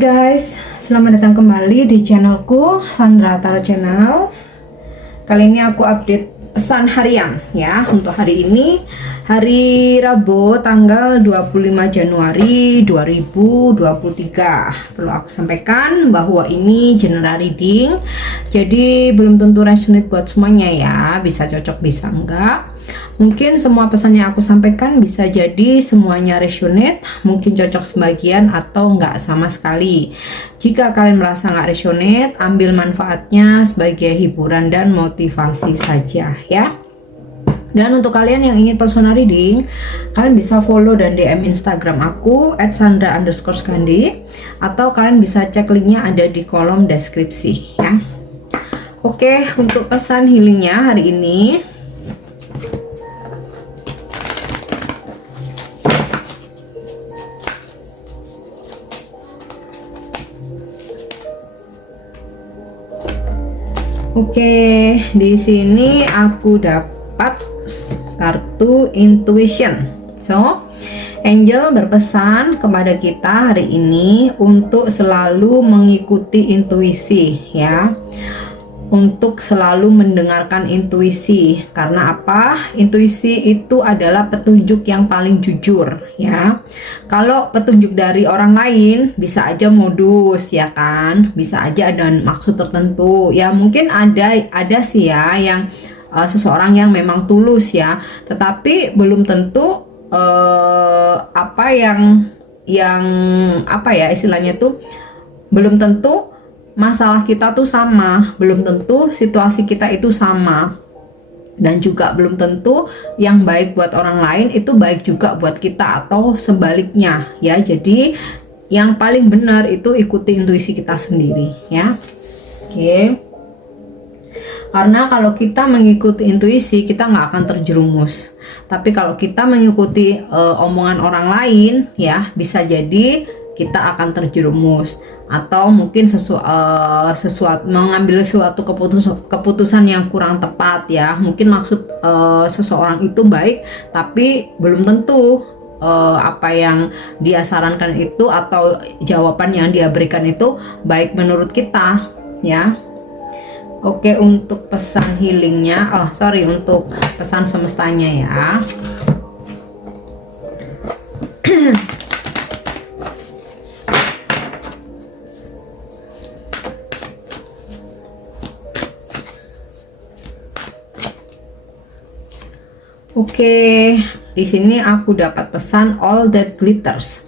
Guys, selamat datang kembali di channelku Sandra Tarot Channel. Kali ini aku update pesan harian ya. Untuk hari ini, hari Rabu tanggal 25 Januari 2023. Perlu aku sampaikan bahwa ini general reading, jadi belum tentu resonate buat semuanya ya. Bisa cocok, bisa enggak. Mungkin semua pesan yang aku sampaikan bisa jadi semuanya resonate, mungkin cocok sebagian atau enggak sama sekali. Jika kalian merasa enggak resonate, ambil manfaatnya sebagai hiburan dan motivasi saja ya. Dan untuk kalian yang ingin personal reading, kalian bisa follow dan DM Instagram aku @sandra_skandi, atau kalian bisa cek linknya ada di kolom deskripsi ya. Oke, untuk pesan healingnya hari ini, oke, di sini aku dapat kartu intuition. So, angel berpesan kepada kita hari ini untuk selalu mengikuti intuisi ya. Untuk selalu mendengarkan intuisi. Karena apa? Intuisi itu adalah petunjuk yang paling jujur ya. Kalau petunjuk dari orang lain bisa aja modus ya kan, bisa aja ada maksud tertentu ya. Mungkin ada sih ya yang seseorang yang memang tulus ya, tetapi belum tentu apa yang apa ya istilahnya tuh, belum tentu masalah kita tuh sama, belum tentu situasi kita itu sama, dan juga belum tentu yang baik buat orang lain itu baik juga buat kita atau sebaliknya ya. Jadi yang paling benar itu ikuti intuisi kita sendiri ya. Oke, karena kalau kita mengikuti intuisi kita nggak akan terjerumus, tapi kalau kita mengikuti omongan orang lain ya, bisa jadi kita akan terjerumus, atau mungkin mengambil suatu keputusan yang kurang tepat ya. Mungkin maksud seseorang itu baik, tapi belum tentu apa yang dia sarankan itu atau jawaban yang dia berikan itu baik menurut kita ya. Oke, untuk pesan healingnya, untuk pesan semestanya ya. Oke, di sini aku dapat pesan all that glitters.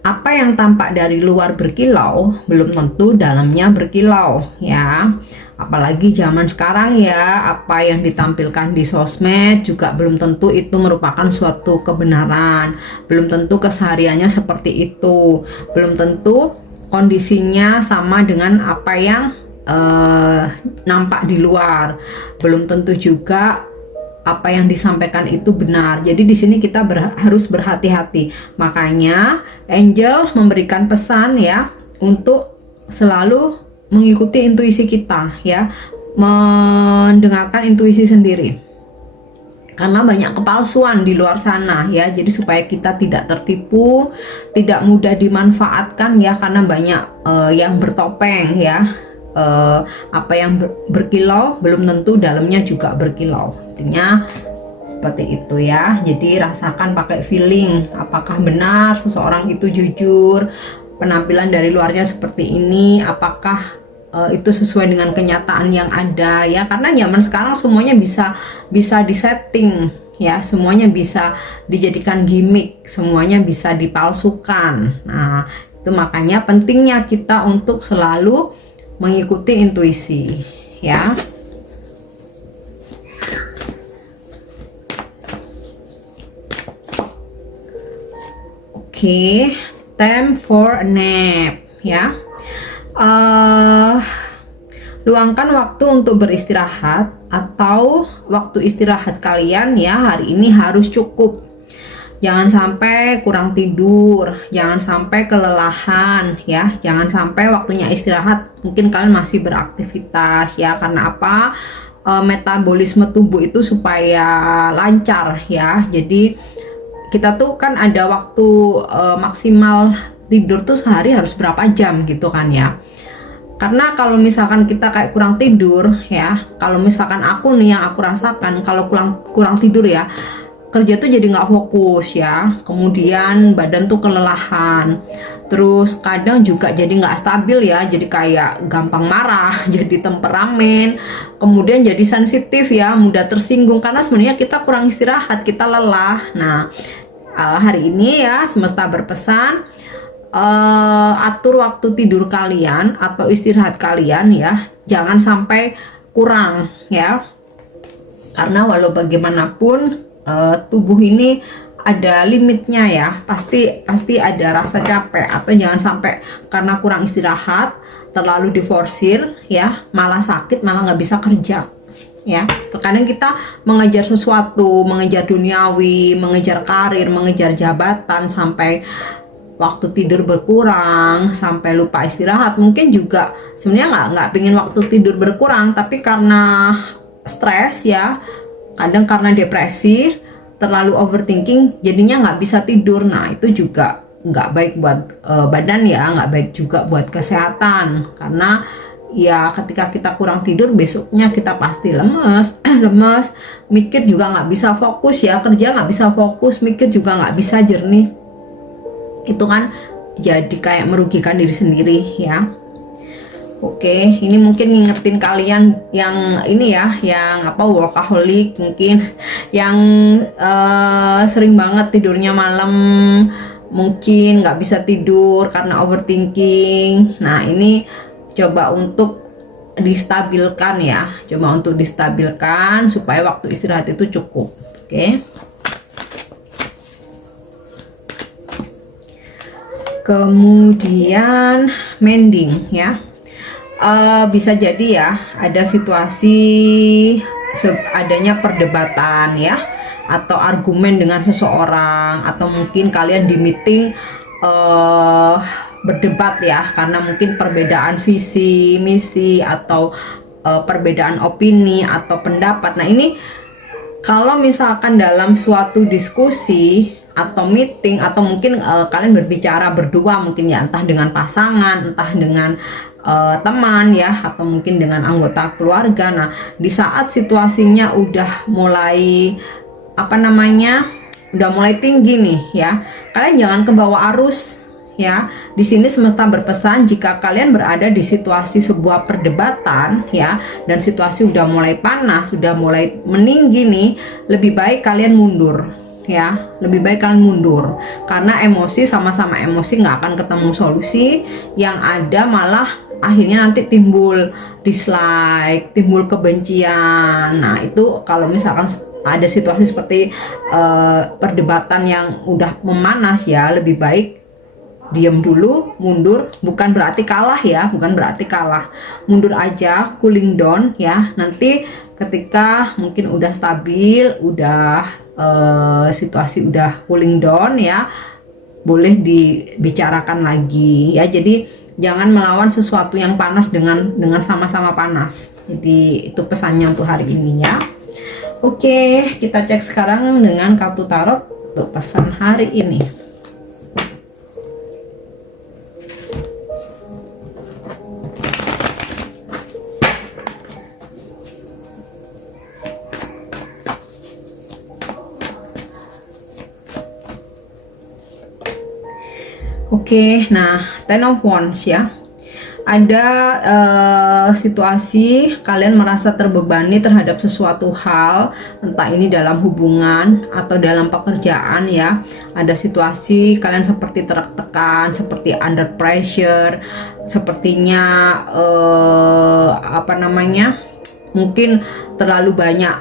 Apa yang tampak dari luar berkilau belum tentu dalamnya berkilau ya. Apalagi zaman sekarang ya, apa yang ditampilkan di sosmed juga belum tentu itu merupakan suatu kebenaran. Belum tentu kesehariannya seperti itu. Belum tentu kondisinya sama dengan apa yang nampak di luar. Belum tentu juga apa yang disampaikan itu benar. Jadi di sini kita harus berhati-hati. Makanya angel memberikan pesan ya untuk selalu mengikuti intuisi kita ya, mendengarkan intuisi sendiri. Karena banyak kepalsuan di luar sana ya. Jadi supaya kita tidak tertipu, tidak mudah dimanfaatkan ya, karena banyak yang bertopeng ya. Apa yang berkilau belum tentu dalamnya juga berkilau. Intinya seperti itu ya. Jadi rasakan pakai feeling, apakah benar seseorang itu jujur, penampilan dari luarnya seperti ini, apakah itu sesuai dengan kenyataan yang ada ya. Karena zaman sekarang semuanya bisa disetting ya, semuanya bisa dijadikan gimmick, semuanya bisa dipalsukan. Nah, itu makanya pentingnya kita untuk selalu mengikuti intuisi ya. Oke, time for a nap ya. Luangkan waktu untuk beristirahat, atau waktu istirahat kalian ya hari ini harus cukup. Jangan sampai kurang tidur, jangan sampai kelelahan ya, jangan sampai waktunya istirahat mungkin kalian masih beraktivitas ya. Karena apa? Metabolisme tubuh itu supaya lancar ya. Jadi kita tuh kan ada waktu maksimal tidur tuh sehari harus berapa jam gitu kan ya. Karena kalau misalkan kita kayak kurang tidur ya, kalau misalkan aku nih yang aku rasakan, kalau kurang tidur ya, kerja tuh jadi nggak fokus ya, kemudian badan tuh kelelahan, terus kadang juga jadi nggak stabil ya, jadi kayak gampang marah, jadi temperamen, kemudian jadi sensitif ya, mudah tersinggung karena sebenarnya kita kurang istirahat, kita lelah. Nah, hari ini ya semesta berpesan, atur waktu tidur kalian atau istirahat kalian ya, jangan sampai kurang ya, karena walau bagaimanapun tubuh ini ada limitnya ya, pasti ada rasa capek, atau jangan sampai karena kurang istirahat terlalu diforsir ya, malah sakit, malah nggak bisa kerja ya. Terkadang kita mengejar sesuatu, mengejar duniawi, mengejar karir, mengejar jabatan, sampai waktu tidur berkurang, sampai lupa istirahat. Mungkin juga sebenarnya nggak pingin waktu tidur berkurang, tapi karena stres ya, kadang karena depresi, terlalu overthinking, jadinya nggak bisa tidur. Nah itu juga nggak baik buat badan ya, nggak baik juga buat kesehatan, karena ya ketika kita kurang tidur besoknya kita pasti lemes, lemes, mikir juga nggak bisa fokus ya, kerja nggak bisa fokus, mikir juga nggak bisa jernih. Itu kan jadi kayak merugikan diri sendiri ya. Oke, ini mungkin ngingetin kalian yang ini ya, yang apa, workaholic mungkin, yang sering banget tidurnya malam, mungkin nggak bisa tidur karena overthinking. Nah ini coba untuk distabilkan ya, coba untuk distabilkan supaya waktu istirahat itu cukup. Oke. Kemudian mending ya, bisa jadi ya ada situasi adanya perdebatan ya, atau argumen dengan seseorang, atau mungkin kalian di meeting berdebat ya, karena mungkin perbedaan visi misi, atau perbedaan opini atau pendapat. Nah ini kalau misalkan dalam suatu diskusi atau meeting, atau mungkin kalian berbicara berdua mungkin ya, entah dengan pasangan, entah dengan teman ya, atau mungkin dengan anggota keluarga. Nah di saat situasinya udah mulai apa namanya, udah mulai tinggi nih ya, kalian jangan kebawa arus ya. Di sini semesta berpesan, jika kalian berada di situasi sebuah perdebatan ya, dan situasi udah mulai panas, udah mulai meninggi nih, lebih baik kalian mundur ya, lebih baik kalian mundur, karena emosi, sama-sama emosi nggak akan ketemu solusi, yang ada malah akhirnya nanti timbul dislike, timbul kebencian. Nah itu kalau misalkan ada situasi seperti perdebatan yang udah memanas ya, lebih baik diam dulu, mundur. Bukan berarti kalah ya, bukan berarti kalah, mundur aja, cooling down ya. Nanti ketika mungkin udah stabil, udah situasi udah cooling down ya, boleh dibicarakan lagi ya. Jadi jangan melawan sesuatu yang panas dengan sama-sama panas. Jadi itu pesannya untuk hari ini ya. Oke, kita cek sekarang dengan kartu tarot untuk pesan hari ini. Oke, nah Ten of Wands ya. Ada situasi kalian merasa terbebani terhadap sesuatu hal, entah ini dalam hubungan atau dalam pekerjaan ya. Ada situasi kalian seperti tertekan, seperti under pressure, sepertinya apa namanya, mungkin terlalu banyak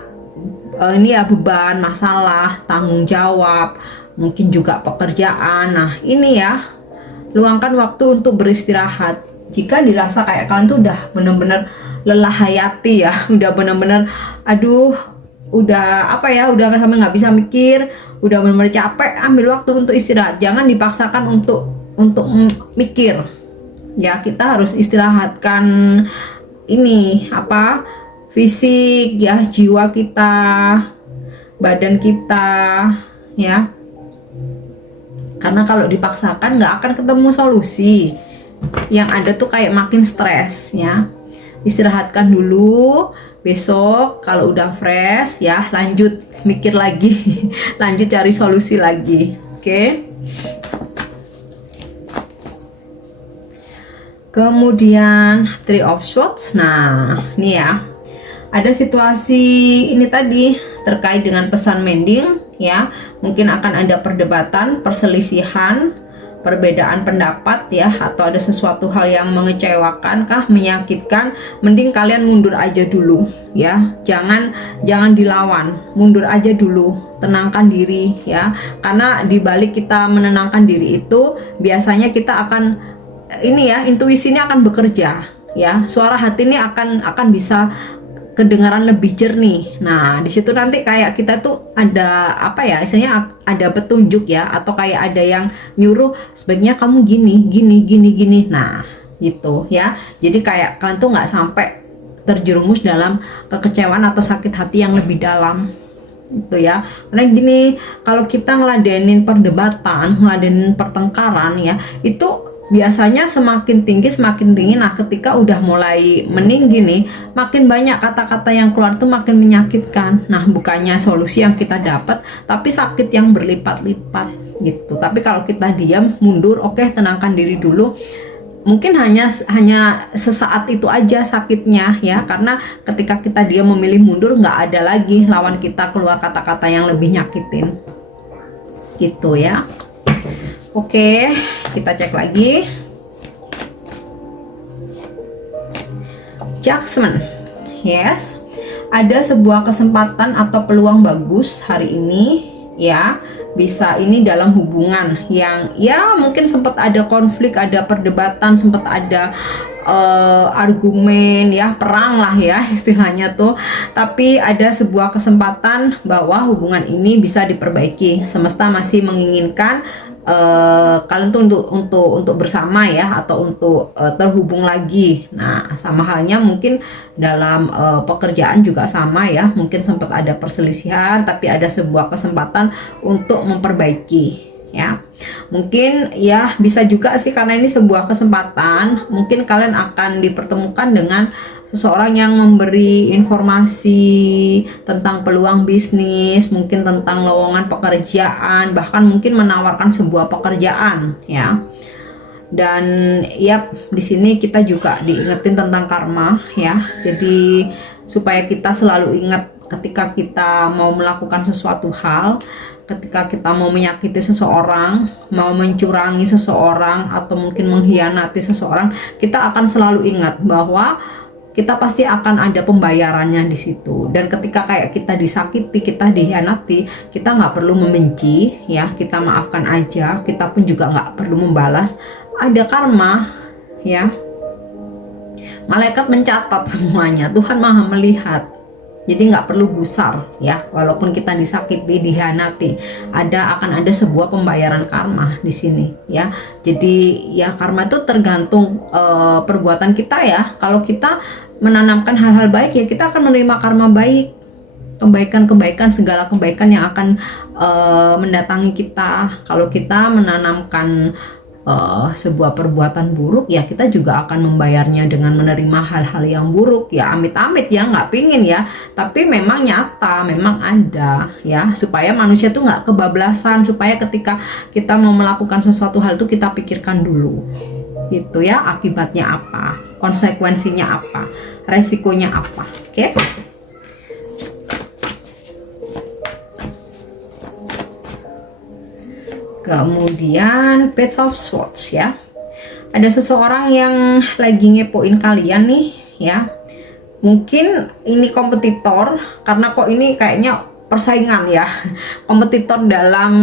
ini ya, beban, masalah, tanggung jawab, mungkin juga pekerjaan. Nah ini ya, luangkan waktu untuk beristirahat. Jika dirasa kayak kalian tuh udah bener-bener lelah hayati ya, udah bener-bener aduh, udah apa ya, udah sampai nggak bisa mikir, udah bener-bener capek, ambil waktu untuk istirahat. Jangan dipaksakan untuk mikir ya. Kita harus istirahatkan ini apa, fisik ya, jiwa kita, badan kita ya. Karena kalau dipaksakan nggak akan ketemu solusi. Yang ada tuh kayak makin stres ya. Istirahatkan dulu. Besok kalau udah fresh ya lanjut mikir lagi. Lanjut cari solusi lagi. Oke. Kemudian Three of Swords. Nah, ini ya. Ada situasi ini tadi terkait dengan pesan mending ya. Mungkin akan ada perdebatan, perselisihan, perbedaan pendapat ya, atau ada sesuatu hal yang mengecewakan kah, menyakitkan. Mending kalian mundur aja dulu ya. Jangan dilawan, mundur aja dulu, tenangkan diri ya. Karena dibalik kita menenangkan diri itu biasanya kita akan ini ya, intuisi ini akan bekerja ya. Suara hati ini akan bisa kedengaran lebih jernih. Nah, di situ nanti kayak kita tuh ada apa ya, istilahnya ada petunjuk ya, atau kayak ada yang nyuruh sebaiknya kamu gini. Nah, gitu ya. Jadi kayak kalian tuh nggak sampai terjerumus dalam kekecewaan atau sakit hati yang lebih dalam. Itu ya. Karena gini, kalau kita ngeladenin perdebatan, ngeladenin pertengkaran ya, itu biasanya semakin tinggi. Nah, ketika udah mulai mending gini, makin banyak kata-kata yang keluar tuh makin menyakitkan. Nah, bukannya solusi yang kita dapat, tapi sakit yang berlipat-lipat gitu. Tapi kalau kita diam, mundur, oke, tenangkan diri dulu. Mungkin hanya sesaat itu aja sakitnya ya, karena ketika kita diam memilih mundur, nggak ada lagi lawan kita keluar kata-kata yang lebih nyakitin gitu ya. Oke, kita cek lagi. Judgment. Yes. Ada sebuah kesempatan atau peluang bagus hari ini ya. Bisa ini dalam hubungan yang ya mungkin sempat ada konflik, ada perdebatan, sempat ada argumen ya, perang lah ya istilahnya tuh. Tapi ada sebuah kesempatan bahwa hubungan ini bisa diperbaiki. Semesta masih menginginkan kalian tuh untuk bersama ya, atau untuk terhubung lagi. Nah, sama halnya mungkin dalam pekerjaan juga sama ya. Mungkin sempat ada perselisihan, tapi ada sebuah kesempatan untuk memperbaiki ya. Mungkin ya bisa juga sih karena ini sebuah kesempatan, mungkin kalian akan dipertemukan dengan seseorang yang memberi informasi tentang peluang bisnis, mungkin tentang lowongan pekerjaan, bahkan mungkin menawarkan sebuah pekerjaan ya. Dan ya di sini kita juga diingetin tentang karma ya. Jadi supaya kita selalu ingat ketika kita mau melakukan sesuatu hal, ketika kita mau menyakiti seseorang, mau mencurangi seseorang, atau mungkin mengkhianati seseorang, kita akan selalu ingat bahwa kita pasti akan ada pembayarannya di situ. Dan ketika kayak kita disakiti, kita dikhianati, kita nggak perlu membenci ya, kita maafkan aja. Kita pun juga nggak perlu membalas. Ada karma ya. Malaikat mencatat semuanya, Tuhan Maha melihat. Jadi nggak perlu gusar ya, walaupun kita disakiti, dikhianati, akan ada sebuah pembayaran karma di sini ya. Jadi ya karma itu tergantung perbuatan kita ya. Kalau kita menanamkan hal-hal baik ya, kita akan menerima karma baik, kebaikan-kebaikan, segala kebaikan yang akan mendatangi kita. Kalau kita menanamkan sebuah perbuatan buruk ya, kita juga akan membayarnya dengan menerima hal-hal yang buruk ya. Amit-amit ya, nggak pingin ya, tapi memang nyata, memang ada ya, supaya manusia tuh nggak kebablasan, supaya ketika kita mau melakukan sesuatu hal tuh kita pikirkan dulu gitu ya, akibatnya apa, konsekuensinya apa, resikonya apa. Oke. Kemudian Page of Swords ya. Ada seseorang yang lagi ngepoin kalian nih ya. Mungkin ini kompetitor, karena kok ini kayaknya persaingan ya. Kompetitor dalam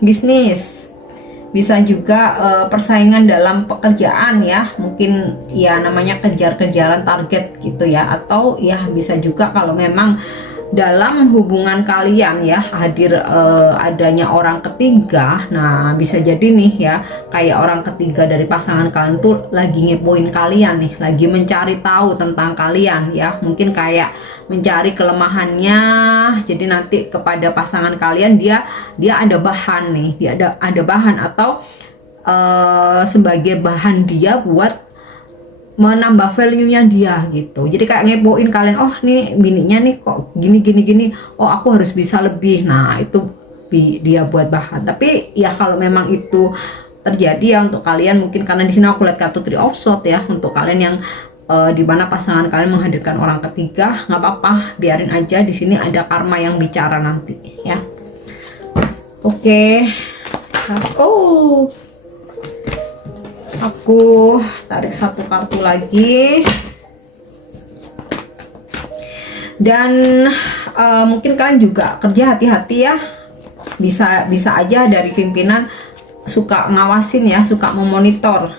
bisnis. Bisa juga persaingan dalam pekerjaan ya. Mungkin ya namanya kejar-kejaran target gitu ya. Atau ya bisa juga kalau memang dalam hubungan kalian ya hadir adanya orang ketiga. Nah bisa jadi nih ya, kayak orang ketiga dari pasangan kalian tuh lagi ngepoin kalian nih, lagi mencari tahu tentang kalian ya. Mungkin kayak mencari kelemahannya. Jadi nanti kepada pasangan kalian dia ada bahan nih, dia ada bahan atau sebagai bahan dia buat menambah value-nya dia gitu. Jadi kayak ngepoin kalian, oh nih bininya nih kok gini, oh aku harus bisa lebih. Nah itu dia buat bahan. Tapi ya kalau memang itu terjadi ya untuk kalian, mungkin karena di sini aku lihat kartu Three of Swords ya, untuk kalian yang di mana pasangan kalian menghadirkan orang ketiga, nggak apa-apa, biarin aja. Di sini ada karma yang bicara nanti ya. Oke. Oh, aku tarik satu kartu lagi. Dan mungkin kalian juga kerja hati-hati ya. Bisa aja dari pimpinan suka ngawasin ya, suka memonitor.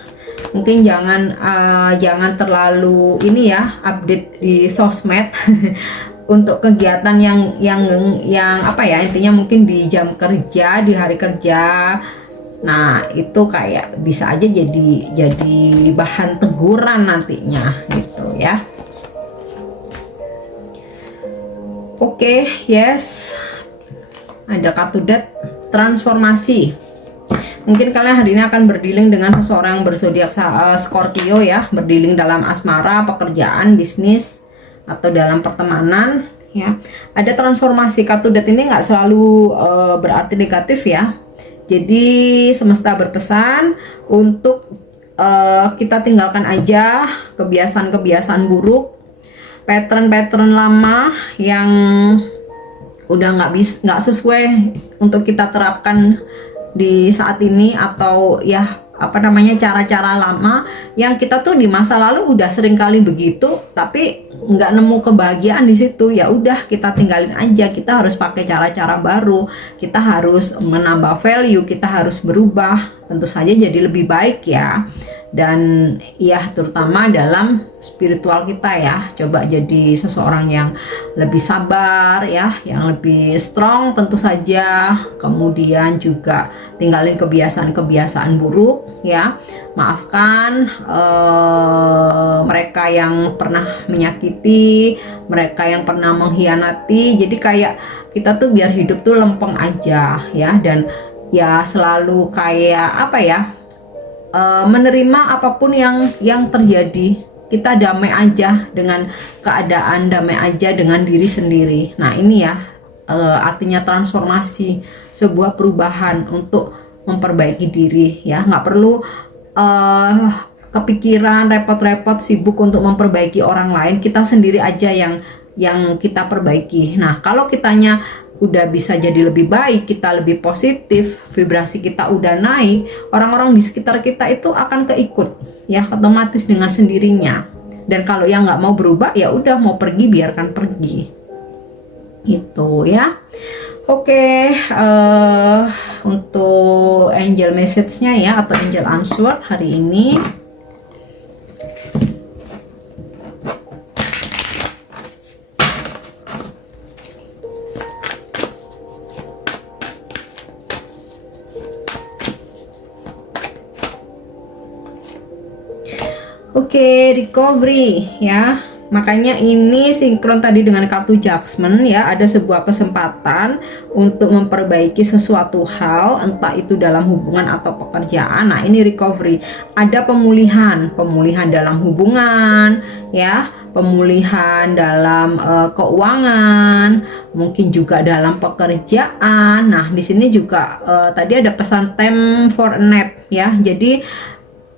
Mungkin jangan terlalu ini ya, update di sosmed untuk kegiatan yang apa ya, intinya mungkin di jam kerja, di hari kerja. Nah itu kayak bisa aja jadi bahan teguran nantinya gitu ya. Oke, yes, ada kartu Death, transformasi. Mungkin kalian hari ini akan berdealing dengan seseorang yang berzodiak Scorpio ya, berdealing dalam asmara, pekerjaan, bisnis, atau dalam pertemanan ya. Ada transformasi. Kartu Death ini nggak selalu berarti negatif ya. Jadi semesta berpesan untuk kita tinggalkan aja kebiasaan-kebiasaan buruk, pattern-pattern lama yang udah nggak sesuai untuk kita terapkan di saat ini, atau ya apa namanya, cara-cara lama yang kita tuh di masa lalu udah sering kali begitu tapi nggak nemu kebahagiaan di situ. Ya udah, kita tinggalin aja. Kita harus pakai cara-cara baru, kita harus menambah value, kita harus berubah, tentu saja jadi lebih baik ya. Dan ya terutama dalam spiritual kita ya, coba jadi seseorang yang lebih sabar ya, yang lebih strong tentu saja. Kemudian juga tinggalin kebiasaan-kebiasaan buruk ya, maafkan mereka yang pernah menyakiti, mereka yang pernah mengkhianati. Jadi kayak kita tuh biar hidup tuh lempeng aja ya, dan ya selalu kayak apa ya, menerima apapun yang terjadi. Kita damai aja dengan keadaan, damai aja dengan diri sendiri. Nah ini ya artinya transformasi, sebuah perubahan untuk memperbaiki diri ya. Nggak perlu kepikiran, repot-repot, sibuk untuk memperbaiki orang lain. Kita sendiri aja yang kita perbaiki. Nah kalau kitanya udah bisa jadi lebih baik, kita lebih positif, vibrasi kita udah naik, orang-orang di sekitar kita itu akan keikut ya, otomatis dengan sendirinya. Dan kalau yang nggak mau berubah, ya udah, mau pergi biarkan pergi gitu ya. Oke, untuk angel message-nya ya, atau angel answer hari ini. Oke, recovery ya. Makanya ini sinkron tadi dengan kartu Judgment ya. Ada sebuah kesempatan untuk memperbaiki sesuatu hal, entah itu dalam hubungan atau pekerjaan. Nah ini recovery. Ada pemulihan dalam hubungan ya, pemulihan dalam keuangan, mungkin juga dalam pekerjaan. Nah di sini juga tadi ada pesan time for a nap ya. Jadi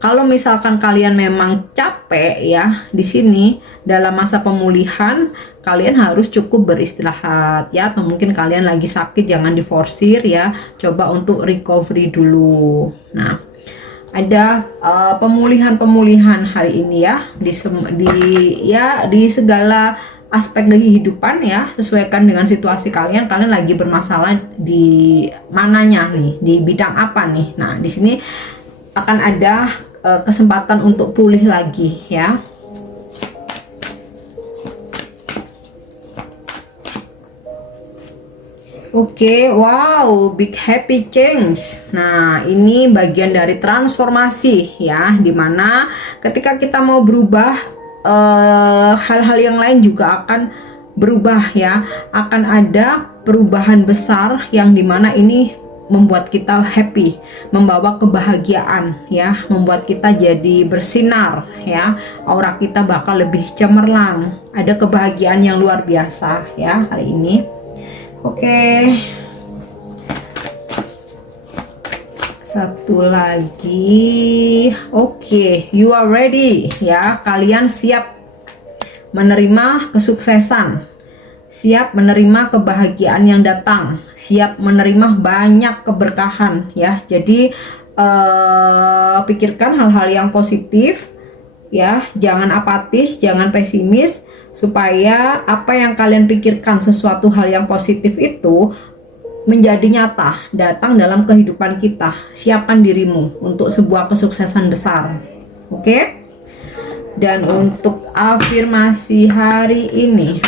kalau misalkan kalian memang capek ya, di sini dalam masa pemulihan kalian harus cukup beristirahat ya, atau mungkin kalian lagi sakit, jangan diforsir ya, coba untuk recovery dulu. Nah ada pemulihan hari ini ya, di segala aspek kehidupan ya, sesuaikan dengan situasi kalian lagi bermasalah di mananya nih, di bidang apa nih. Nah di sini akan ada kesempatan untuk pulih lagi ya. Oke, wow, big happy change. Nah ini bagian dari transformasi ya, dimana ketika kita mau berubah, hal-hal yang lain juga akan berubah ya, akan ada perubahan besar yang dimana ini membuat kita happy, membawa kebahagiaan ya, membuat kita jadi bersinar ya, aura kita bakal lebih cemerlang, ada kebahagiaan yang luar biasa ya hari ini. Oke, satu lagi. Oke, you are ready ya, kalian siap menerima kesuksesan, siap menerima kebahagiaan yang datang, siap menerima banyak keberkahan ya. Jadi pikirkan hal-hal yang positif ya, jangan apatis, jangan pesimis, supaya apa yang kalian pikirkan, sesuatu hal yang positif itu menjadi nyata, datang dalam kehidupan kita. Siapkan dirimu untuk sebuah kesuksesan besar. Oke? Dan untuk afirmasi hari ini,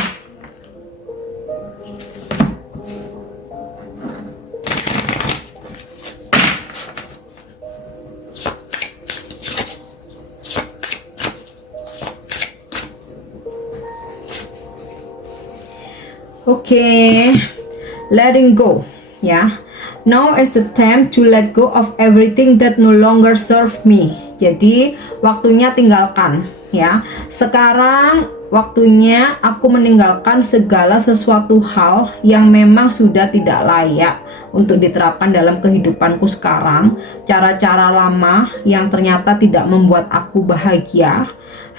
letting go ya. Now is the time to let go of everything that no longer serve me. Jadi waktunya tinggalkan ya. Sekarang waktunya aku meninggalkan segala sesuatu hal yang memang sudah tidak layak untuk diterapkan dalam kehidupanku sekarang. Cara-cara lama yang ternyata tidak membuat aku bahagia,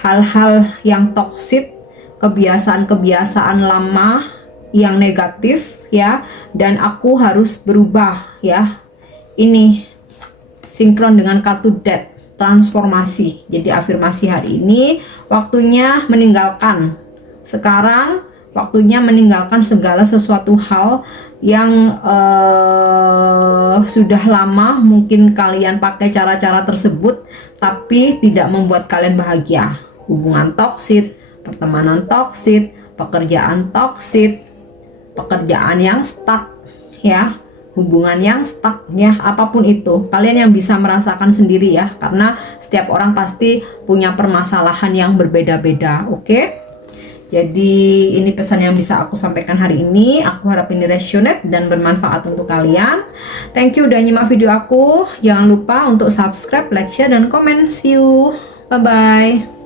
hal-hal yang toksik, kebiasaan-kebiasaan lama yang negatif ya, dan aku harus berubah ya. Ini sinkron dengan kartu Death, transformasi. Jadi afirmasi hari ini, waktunya meninggalkan. Sekarang waktunya meninggalkan segala sesuatu hal yang sudah lama mungkin kalian pakai cara-cara tersebut tapi tidak membuat kalian bahagia. Hubungan toksik, pertemanan toksik, pekerjaan toksik, pekerjaan yang stuck ya, hubungan yang stuck ya, apapun itu kalian yang bisa merasakan sendiri ya, karena setiap orang pasti punya permasalahan yang berbeda-beda. Oke? Jadi ini pesan yang bisa aku sampaikan hari ini. Aku harap ini resonate dan bermanfaat untuk kalian. Thank you udah nyimak video aku. Jangan lupa untuk subscribe, like, share, dan komen. See you, bye bye.